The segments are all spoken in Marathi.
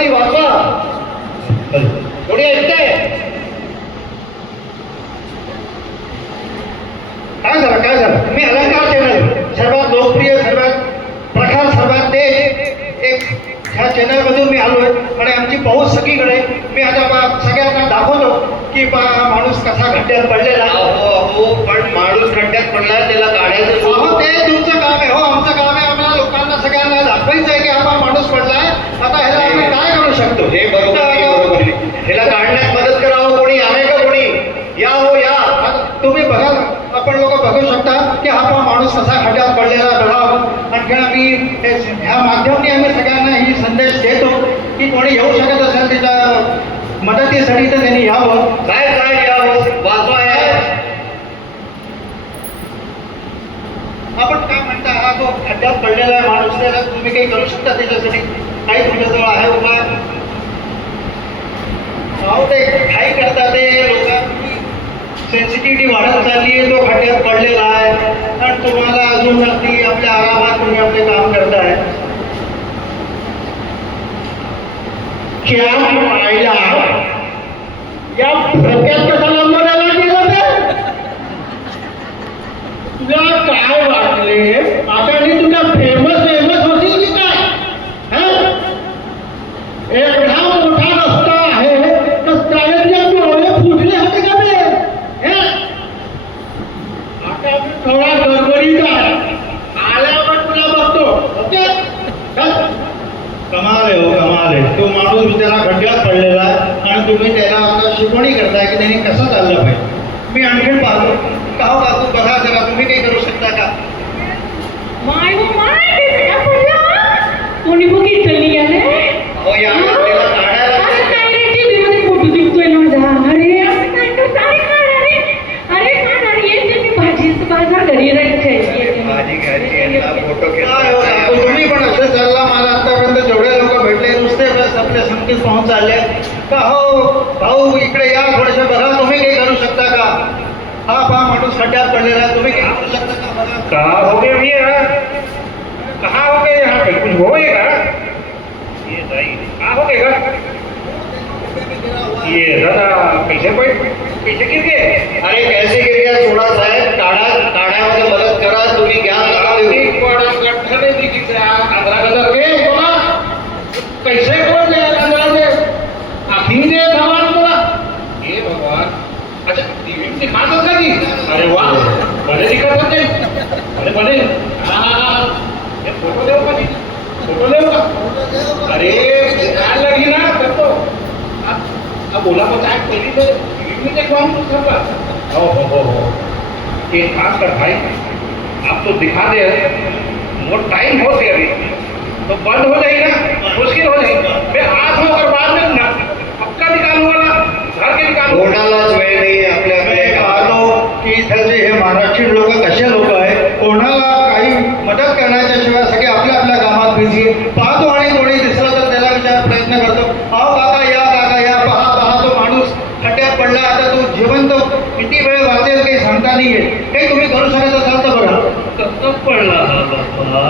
कोणी वाचवा, कोणी ऐकते? काय झालं, काय झालं? मी अलंकार चॅनल सर्वात लोकप्रिय, सर्वात प्रखर, सर्वात तेज एक ह्या चॅनलमधून मी आलोय आणि आमची पाऊस सगळीकडे. मी आता सगळ्यांना दाखवतो की माणूस कसा खड्ड्यात पडलेला. हो, पण माणूस खड्ड्यात पडला त्याला काढायचं. हो, ते तुमचं काम आहे. हो, आमचं काम आहे आम्हाला लोकांना सगळ्यांना दाखवायचं आहे की हा माणूस पडलाय. आता ह्याला आपण काय करू शकतो? हे बरोबर, ह्याला काढण्यात मदत करावं. कोणी आहे का? कोणी या, हो या. तुम्ही बघा, आपण लोक बघू शकता की हा माणूस कसा खड्ड्यात पडलेला बघा. आणखी आम्ही ह्या माध्यमाने आम्ही सगळ्यांना ही संदेश देतो की कोणी येऊ शकत असेल त्याच्या मदतीसाठी तर त्यांनी यावं. काय यावं, वाचवा. आपण काय म्हणता, हा जो खड्ड्यात पडलेला आहे माणूस, त्याला तुम्ही काही करू शकता त्याच्यासाठी? काही तुमच्याजवळ आहे उपाय? अहो, ते काही करता ते लोकांची सेन्सिटिव्हिटी वाढत चालली आहे. तो खड्ड्यात पडलेला आहे आणि तुम्हाला अजून अगदी आपल्या आरामात तुम्ही आपले काम करताय. क्या पाहिला या धक्क्यात कशाला मरायला गेलं ते? तुला काय वाटले आता मी तुला फेमस होतील की काय? एवढा मोठा रस्ता आहे तर त्याने डोळे फुटले होते का ते? आता थोडा गडबडीत आहे, आल्यावर तुला बघतो. ओके, कमाल आहे. हो, कमाल आहे. तो माणूस बिचारा खड्ड्यात पडलेला आहे आणि तुम्ही त्याला आता शिकवणी करताय की त्याने कसं चाललं पाहिजे. मी आणखीन पाहतो का हो काकू, बघा जरा, तुम्ही काही करू शकता का? माय गो माय, ते सगळं पडलं. कोणी बघितलं नाही याने? हो या, त्याला काढायला. अरे काय रे, टीव्ही मध्ये फोटो दिसतोय माझा. अरे असं काय करता? अरे काढ, अरे येते मी भाजीचं बाजार घरी राहायचे. भाजी घ्यायची, फोटो काय हो काकू, तुम्ही पण असं चालला. मला आतापर्यंत जेवढे लोक भेटले नुसते बस आपल्या संगतीत पाहून चालले का. हो भाऊ, इकडे या थोडेसे बघा, तुम्ही काही करू शकता का? हा पहा माणूस खड्ड्यात पडलेला आहे, तुम्ही काही करू शकता का? बघा. कहाँ हो गए भैया? कहाँ हो गए? यहाँ पे कुछ होएगा? ये सही कहाँ हो गएगा? ये दादा पैसे गिर गए. अरे कैसे गिर गया? थोड़ा साहेब काढायमध्ये मदत करा. तुम्ही घ्या. एक बड़ा गठर है देखिए से 15,000 के बोला कैसे कौन गया 15 में आखिर ने भगवान बोला. ये भगवान, अच्छा टीवी में दिखा दो जी. अरे वाह, बड़े दिक्कत होते. अरे बड़े, हाँ, ये फोटो दे का जी, फोटो दे का. अरे काय लगी ना तब तो अब बोला तो चाहे पहली तो टीवी में देखवाऊं तो सबका. हो एक काम कर भाई, आप तो दिखा दे, वो टाइम हो गया अभी तो बंद हो जाएगी ना, मुश्किल हो जाएगी. मैं आज हूँ और बाद में ना पक्का निकालूंगा ना, घर के निकालूंगा. कोणालाच वेळ नाही आपल्या पाहतो की इथलचे हे महाराष्ट्रीयन लोक कसे लोक आहेत, कोणाला काही मदत करण्याच्या शिवाय सगळे आपल्या आपल्या कामात बिझी. पाहतो आणि कोणी दिसलं तर त्याला विचार प्रयत्न करतो. अहो काका या, पहा तो माणूस खड्ड्यात पडला. आता तो जिवंत किती वेळ वाचेल काही सांगता नाही येत. काही तुम्ही करू शकत असाल तर बघा. कसं पडला हा बाबा,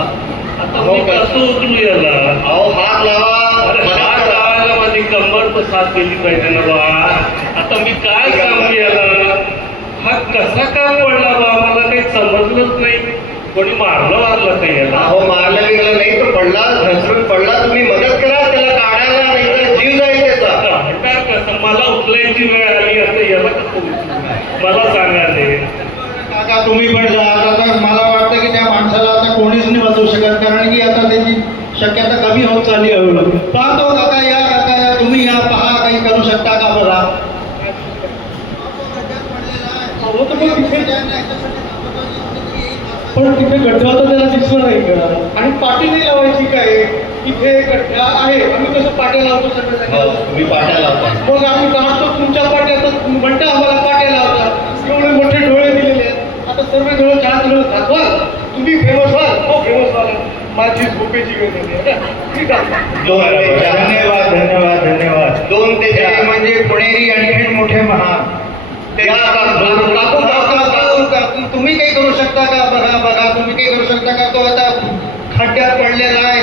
आता मी कसं उचलू याला? अहो हात लावा. अरे हात लावायला माझी कंबर तर साथ केली पाहिजे ना बा. आता मी काय सांगू याला? हा कसा काय पडला बा, मला काही समजलंच नाही. कोणी मारलं काही याला? अहो मारलं गेलं नाही, तो पडला, घसरून पडला. तुम्ही मदत करा त्याला काढायला, नाही तर जीव जाईल त्याचा. हटार कसं, मला उचलायची वेळ आली असते, याला कसं उचलू? मला सांगा ते. काका तुम्ही पण जा. आता मला वाटतं की त्या माणसाला आता कोणीच नाही वाचवू शकत, कारण की आता त्याची शक्यता कमी होत चालली हळूहळू. पाहतो काका या, तुम्ही या, पहा काही करू शकता का बघा. पण तिथे गड्डा होता त्याला दिसलं नाही का? आणि पाटी नाही लावायची काय? इथे गड्डा आहे, आम्ही कसं पाट्या लावतो सगळं. तुम्ही पाट्या लावता. मग आम्ही काढतो तुमच्या पाट्यात, म्हणता आम्हाला पाट्या लावता. एवढे मोठे डोळे दिलेले आहेत. आता सर्व डोळे 4 किलो दाखवा, तुम्ही फेमस व्हाल. हो फेमस व्हाल, माझी झोपेची वेळ झाली. ठीक आहे, धन्यवाद. 2 ते 4 म्हणजे पुणेरी आणखी मोठे महान. तुम्ही काही करू शकता का? बघा तुम्ही काही करू शकता का? तो आता खड्ड्यात पडलेला आहे.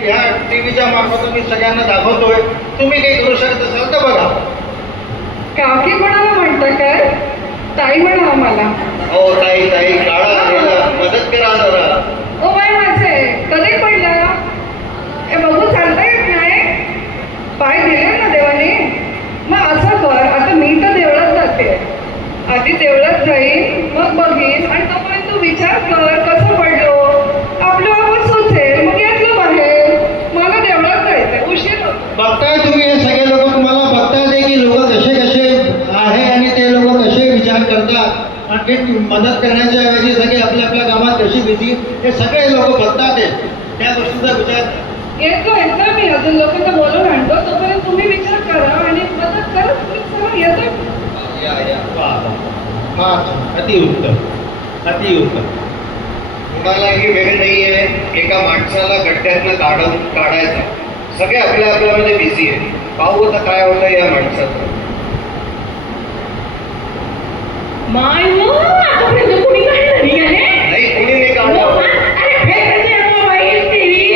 ह्या टीव्हीच्या मार्फत मी सगळ्यांना दाखवतोय तुम्ही काही करू शकत असाल तर बघा. काकी कोणाला म्हणता काय? ताई म्हणा मला. हो ताई ताई काढा याला मदत करा जरा. ओ बाय माझे कधी पडलं? हे बघू चालता येत नाही. पाय दिले ना देवाने. मग असं कर, आता मी तर देवळात जाते. आधी देवळात जाईन, मग बघीन, आणि तोपर्यंत तू विचार कर कसं पडलो. आपलं आवाज सुचेल, मग यातलं बाहेर. मला देवळात जायचंय, उशीर होतो. बघताय तुम्ही हे सगळे लोक, तुम्हाला बघताय की लोक कसे कसे आहे आणि ते लोक कसे विचार करतात. आणखी मदत करण्याच्या ऐवजी सगळे आपल्या आपल्या कामात कशी बिझी, हे सगळे लोक बघतात. त्या गोष्टीचा विचार येतो मी अजून लोकांना बोलून आणतो. तोपर्यंत तुम्ही विचार करा आणि मदत करा. तुम्ही सर्व येतो. या या. हा अतिउत्तम अतिउत्तम. कुणालाही वेळ नाहीये एका माणसाला गड्ड्यातनं काढायचा. सगळे आपल्या आपल्यामध्ये बिझी आहे. पाहू आता काय होतं या माणसाचं. माय आतापर्यंत कुणी काढलं नाही आहे. नाही कोणी नाही काढलं. अरे फेक दे मोबाईल टीव्ही.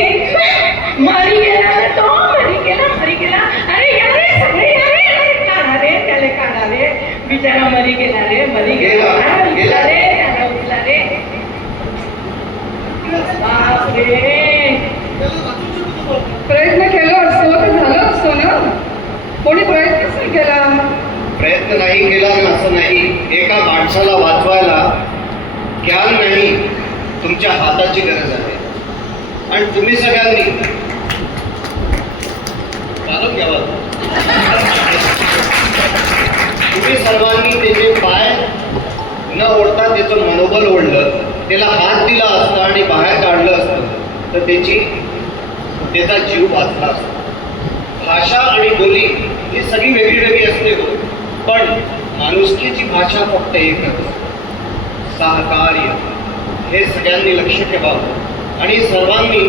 मरी गेला तो, मरी गेला. अरे यारे सगळे यारे काढा रे, त्याला काढा रे. बिचारा मरी गेला रे, मरी गेला. गेला. रे त्याला उचला रे. बापरे. प्रयत्न केला असतो तर झालं असतो ना. कोणी प्रयत्नच नाही केला. प्रयत्न नाही केला ना असं नाही. एका माणसाला वाचवायला ज्ञान नाही, तुमच्या हाताची गरज आहे. आणि तुम्ही सगळ्यांनी चालत घ्यावा. तुम्ही सर्वांनी त्याचे पाय न ओढता त्याचं मनोबल ओढलं, त्याला हात दिला असता आणि बाहेर काढलं असतं तर त्याचा जीव वाचला असता. भाषा आणि बोली ही सगळी वेगळी वेगळी असते हो, पण माणुसकीची भाषा फक्त एकच, सहकार्य. हे सगळ्यांनी लक्ष ठेवावं आणि सर्वांनी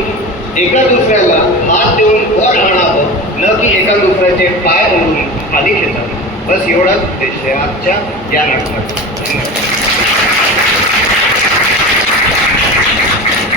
एका दुसऱ्याला हात देऊन वर आणावं, न की एका दुसऱ्याचे पाय ओढून खाली खेचावे. बस एवढाच उद्देश आहे आजच्या या नाटकाचा. धन्यवाद.